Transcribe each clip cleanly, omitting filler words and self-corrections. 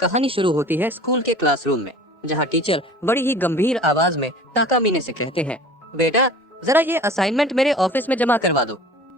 कहानी शुरू होती है स्कूल के क्लासरूम में, जहाँ टीचर बड़ी ही गंभीर आवाज में ताकामीने से कहते हैं, बेटा जरा ये असाइनमेंट मेरे ऑफिस में जमा करवा दो।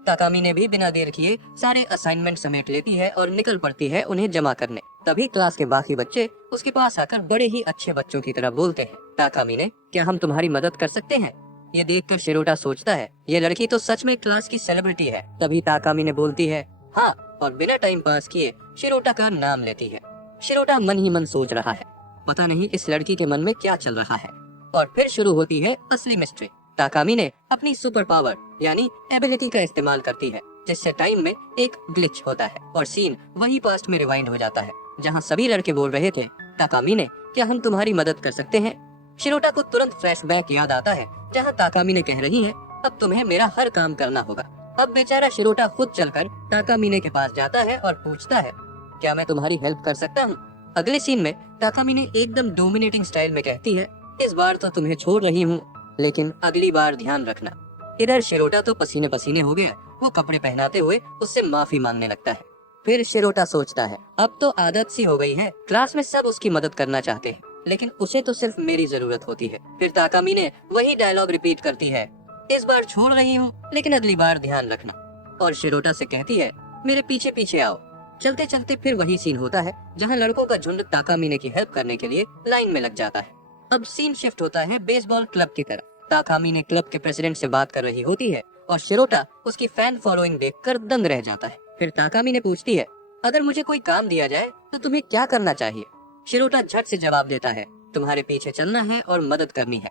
ताकामीने भी बिना देर किए सारे असाइनमेंट समेट लेती है और निकल पड़ती है उन्हें जमा करने। तभी क्लास के बाकी बच्चे उसके पास आकर बड़े ही अच्छे बच्चों की तरह बोलते हैं, ताकामीने क्या हम तुम्हारी मदद कर सकते हैं? ये देखकर शिरोटा सोचता है, ये लड़की तो सच में क्लास की सेलिब्रिटी है। तभी ताकामीने बोलती है, हाँ, और बिना टाइम पास किए शिरोटा का नाम लेती है। शिरोटा मन ही मन सोच रहा है, पता नहीं इस लड़की के मन में क्या चल रहा है। और फिर शुरू होती है असली मिस्ट्री। ताकामीने अपनी सुपर पावर यानी एबिलिटी का इस्तेमाल करती है, जिससे टाइम में एक ग्लिच होता है और सीन वही पास्ट में रिवाइंड हो जाता है, जहाँ सभी लड़के बोल रहे थे, ताकामीने क्या हम तुम्हारी मदद कर सकते हैं? शिरोटा को तुरंत फ्लैशबैक याद आता है, जहाँ ताकामीने कह रही है, अब तुम्हें मेरा हर काम करना होगा। अब बेचारा शिरोटा खुद चलकर ताकामीने के पास जाता है और पूछता है, क्या मैं तुम्हारी हेल्प कर सकता हूँ? अगले सीन में ताकामीने एकदम डोमिनेटिंग स्टाइल में कहती है, इस बार तो तुम्हें छोड़ रही हूँ, लेकिन अगली बार ध्यान रखना। इधर शिरोटा तो पसीने पसीने हो गया, वो कपड़े पहनाते हुए उससे माफी मांगने लगता है। फिर शिरोटा सोचता है, अब तो आदत सी हो गई है, क्लास में सब उसकी मदद करना चाहते हैं, लेकिन उसे तो सिर्फ मेरी जरूरत होती है। फिर ताकामीने वही डायलॉग रिपीट करती है, इस बार छोड़ रही हूँ, लेकिन अगली बार ध्यान रखना। और शिरोटा से कहती है, मेरे पीछे पीछे आओ। चलते चलते फिर वही सीन होता है, जहाँ लड़कों का झुंड ताकामीने की हेल्प करने के लिए लाइन में लग जाता है। अब सीन शिफ्ट होता है बेसबॉल क्लब की तरफ। ताकामीने क्लब के प्रेसिडेंट से बात कर रही होती है और शिरोटा उसकी फैन फॉलोइंग देखकर दंग रह जाता है। फिर ताकामीने पूछती है, अगर मुझे कोई काम दिया जाए तो तुम्हें क्या करना चाहिए? शिरोटा झट से जवाब देता है, तुम्हारे पीछे चलना है और मदद करनी है।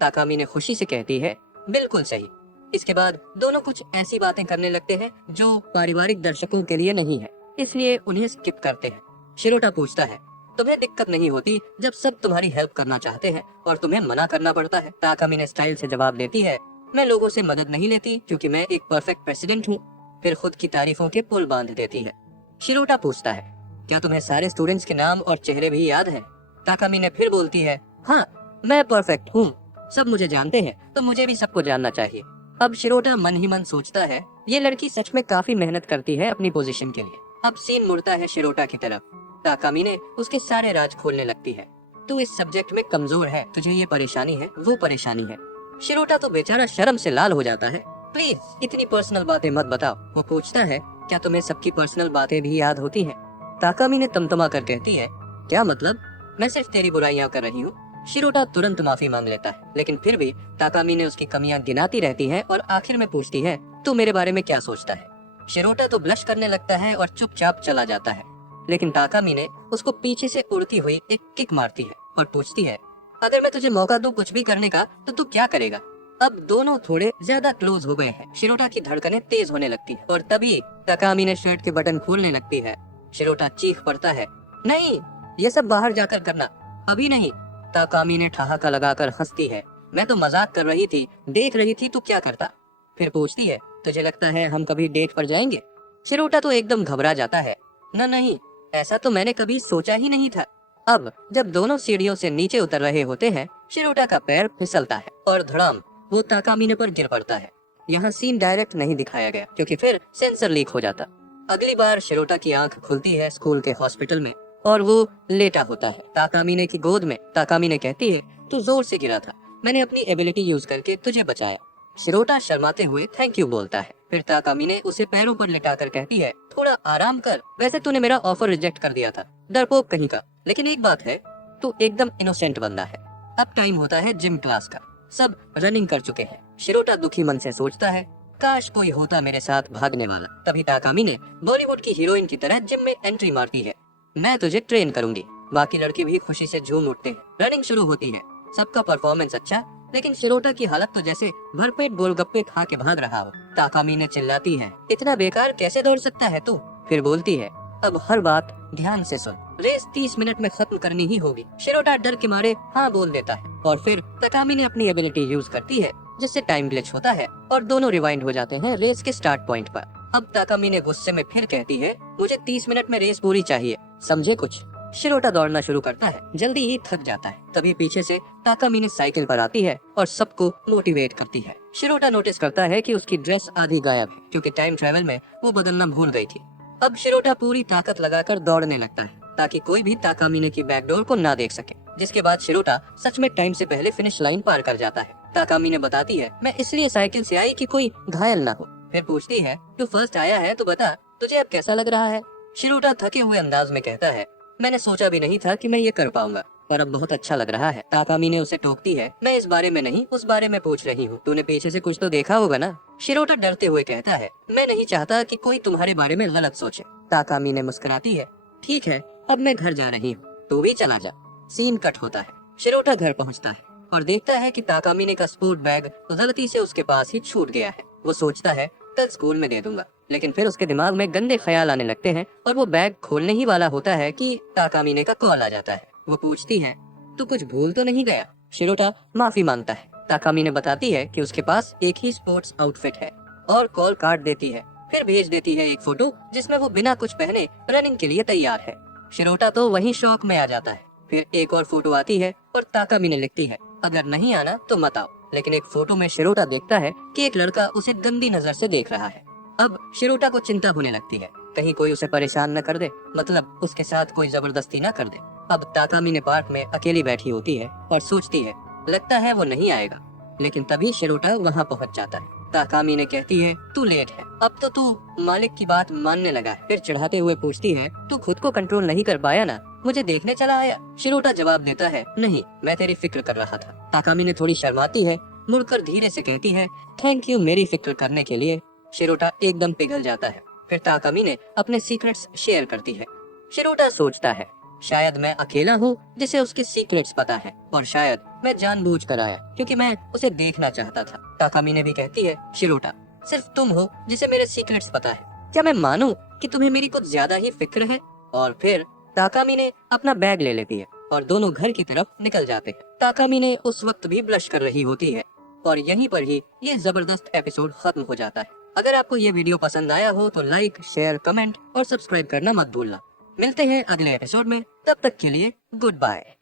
ताकामीने खुशी से कहती है, बिल्कुल सही। इसके बाद दोनों कुछ ऐसी बातें करने लगते हैं जो पारिवारिक दर्शकों के लिए नहीं है, इसलिए उन्हें स्किप करते हैं। शिरोटा पूछता है, तुम्हें दिक्कत नहीं होती जब सब तुम्हारी हेल्प करना चाहते हैं और तुम्हें मना करना पड़ता है? ताकामीने स्टाइल से जवाब देती है, मैं लोगों से मदद नहीं लेती क्योंकि मैं एक परफेक्ट प्रेसिडेंट हूँ। फिर खुद की तारीफों के पुल बांध देती है। शिरोटा पूछता है, क्या तुम्हें सारे स्टूडेंट्स के नाम और चेहरे भी याद हैं? ताकामीने फिर बोलती है, हाँ, मैं परफेक्ट हूँ, सब मुझे जानते हैं तो मुझे भी सबको जानना चाहिए। अब शिरोटा मन ही मन सोचता है, ये लड़की सच में काफी मेहनत करती है अपनी पोजीशन के लिए। अब सीन मुड़ता है शिरोटा की तरफ। ताकामीने उसके सारे राज खोलने लगती है। तू इस सब्जेक्ट में कमजोर है, तुझे ये परेशानी है, वो परेशानी है। शिरोटा तो बेचारा शर्म से लाल हो जाता है। प्लीज इतनी पर्सनल बातें मत बताओ। वो पूछता है, क्या तुम्हें सबकी पर्सनल बातें भी याद होती हैं? ताकामीने तमतमा कर कहती है, क्या मतलब? मैं सिर्फ तेरी बुराइयां कर रही हूँ। शिरोटा तुरंत माफी मांग लेता है, लेकिन फिर भी ताकामीने उसकी कमियां गिनाती रहती है और आखिर में पूछती है, तू मेरे बारे में क्या सोचता है? शिरोटा तो ब्लश करने लगता है और चुपचाप चला जाता है, लेकिन ताकामीने उसको पीछे से उड़ती हुई एक किक मारती है और पूछती है, अगर मैं तुझे मौका दूं कुछ भी करने का तो तू क्या करेगा? अब दोनों थोड़े ज्यादा क्लोज हो गए हैं। शिरोटा की धड़कनें तेज होने लगती है और तभी ताकामीने शर्ट के बटन खोलने लगती है। शिरोटा चीख पड़ता है, नहीं, ये सब बाहर जाकर करना, अभी नहीं। ताकामीने ठहाका लगाकर हंसती है, मैं तो मजाक कर रही थी, देख रही थी तू क्या करता। फिर पूछती है, तुझे लगता है हम कभी डेट पर जाएंगे? शिरोटा तो एकदम घबरा जाता है, नहीं, ऐसा तो मैंने कभी सोचा ही नहीं था। अब जब दोनों सीढ़ियों से नीचे उतर रहे होते हैं, शिरोटा का पैर फिसलता है और धड़ाम वो ताकामीने पर गिर पड़ता है। यहाँ सीन डायरेक्ट नहीं दिखाया गया क्योंकि फिर सेंसर लीक हो जाता। अगली बार शिरोटा की आंख खुलती है स्कूल के हॉस्पिटल में और वो लेटा होता है ताकामीने की गोद में। ताकामीने कहती है, तू जोर से गिरा था, मैंने अपनी एबिलिटी यूज करके तुझे बचाया। शिरोटा शर्माते हुए थैंक यू बोलता है। फिर ताकामीने उसे पैरों पर लिटाकर कहती है, थोड़ा आराम कर, वैसे तूने मेरा ऑफर रिजेक्ट कर दिया था, डरपोक कहीं का, लेकिन एक बात है, तू एकदम इनोसेंट बंदा है। अब टाइम होता है जिम क्लास का, सब रनिंग कर चुके हैं। शिरोटा दुखी मन से सोचता है, काश कोई होता मेरे साथ भागने वाला। तभी ताकामीने बॉलीवुड की हीरोइन की तरह जिम में एंट्री मारती है, मैं तुझे ट्रेन करूंगी। बाकी लड़के भी खुशी से झूम उठते हैं। रनिंग शुरू होती है, सबका परफॉर्मेंस अच्छा, लेकिन शिरोटा की हालत तो जैसे भरपेट गोलगप्पे खा के भाग रहा हो। ताकामीने चिल्लाती है, इतना बेकार कैसे दौड़ सकता है तू? फिर बोलती है, अब हर बात ध्यान से सुन, रेस 30 मिनट में खत्म करनी ही होगी। शिरोटा डर के मारे हाँ बोल देता है और फिर ताकामीने अपनी एबिलिटी यूज करती है, जिससे टाइम ग्लिच होता है और दोनों रिवाइंड हो जाते हैं रेस के स्टार्ट पॉइंट पर। अब ताकामीने गुस्से में फिर कहती है, मुझे 30 मिनट में रेस पूरी चाहिए, समझे कुछ? शिरोटा दौड़ना शुरू करता है, जल्दी ही थक जाता है। तभी पीछे से ताकामीने साइकिल पर आती है और सबको मोटिवेट करती है। शिरोटा नोटिस करता है कि उसकी ड्रेस आधी गायब है क्योंकि टाइम ट्रेवल में वो बदलना भूल गई थी। अब शिरोटा पूरी ताकत लगाकर दौड़ने लगता है। ताकि कोई भी ताकामिने की बैकडोर को ना देख सके। जिसके बाद शिरोटा सच में टाइम से पहले फिनिश लाइन पार कर जाता है। ताकामिने बताती है, मैं इसलिए साइकिल से आई कि कोई घायल ना हो। फिर पूछती है, तू फर्स्ट आया है तो बता तुझे अब कैसा लग रहा है। शिरोटा थके हुए अंदाज में कहता है, मैंने सोचा भी नहीं था कि मैं ये कर पाऊंगा, पर अब बहुत अच्छा लग रहा है। ताकामिने उसे टोकती है, मैं इस बारे में नहीं उस बारे में पूछ रही हूँ, तूने पीछे से कुछ तो देखा होगा ना। शिरोटा डरते हुए कहता है, मैं नहीं चाहता कि कोई तुम्हारे बारे में गलत सोचे। ताकामिने मुस्कुराती है, ठीक है अब मैं घर जा रही हूँ, तू भी चला जा। सीन कट होता है। शिरोटा घर पहुँचता है और देखता है कि ताकामिने का स्पोर्ट बैग गलती से उसके पास ही छूट गया है। वो सोचता है कल स्कूल में दे दूंगा, लेकिन फिर उसके दिमाग में गंदे ख्याल आने लगते हैं और वो बैग खोलने ही वाला होता है कि ताकामिने का कॉल आ जाता है। वो पूछती है, तू कुछ भूल तो नहीं गया। शिरोटा माफी मांगता है। ताकामिने बताती है कि उसके पास एक ही स्पोर्ट्स आउटफिट है और कॉल काट देती है। फिर भेज देती है एक फोटो जिसमें वो बिना कुछ पहने रनिंग के लिए तैयार है। शिरोटा तो वहीं शौक में आ जाता है। फिर एक और फोटो आती है और ताकामिने लिखती है, अगर नहीं आना तो मत आओ। लेकिन एक फोटो में शिरोटा देखता है कि एक लड़का उसे गंदी नजर से देख रहा है। अब शिरोटा को चिंता होने लगती है, कहीं कोई उसे परेशान न कर दे, मतलब उसके साथ कोई जबरदस्ती न कर दे। अब ताकामिने पार्क में अकेली बैठी होती है और सोचती है, लगता है वो नहीं आएगा। लेकिन तभी शिरोटा वहाँ पहुँच जाता है। ताकामिने कहती है, तू लेट है, अब तो तू मालिक की बात मानने लगा है। फिर चिढ़ाते हुए पूछती है, तू खुद को कंट्रोल नहीं कर पाया ना, मुझे देखने चला आया। शिरोटा जवाब देता है, नहीं मैं तेरी फिक्र कर रहा था। ताकामिने थोड़ी शर्माती है, मुड़कर धीरे से कहती है, थैंक यू मेरी फिक्र करने के लिए। शिरोटा एकदम पिघल जाता है। फिर ताकामिने अपने सीक्रेट्स शेयर करती है। शिरोटा सोचता है, शायद मैं अकेला हूँ जिसे उसके सीक्रेट्स पता है, और शायद मैं जानबूझ कर आया क्योंकि मैं उसे देखना चाहता था। ताकामिने भी कहती है, शिरोटा सिर्फ तुम हो जिसे मेरे सीक्रेट्स पता है, क्या मैं मानूं कि तुम्हें मेरी कुछ ज्यादा ही फिक्र है। और फिर ताकामिने अपना बैग ले लेती है और दोनों घर की तरफ निकल जाते हैं। ताकामिने उस वक्त भी ब्लश कर रही होती है और यहीं पर ही ये जबरदस्त एपिसोड खत्म हो जाता है। अगर आपको ये वीडियो पसंद आया हो तो लाइक, शेयर, कमेंट और सब्सक्राइब करना मत भूलना। मिलते हैं अगले एपिसोड में, तब तक के लिए गुड बाय।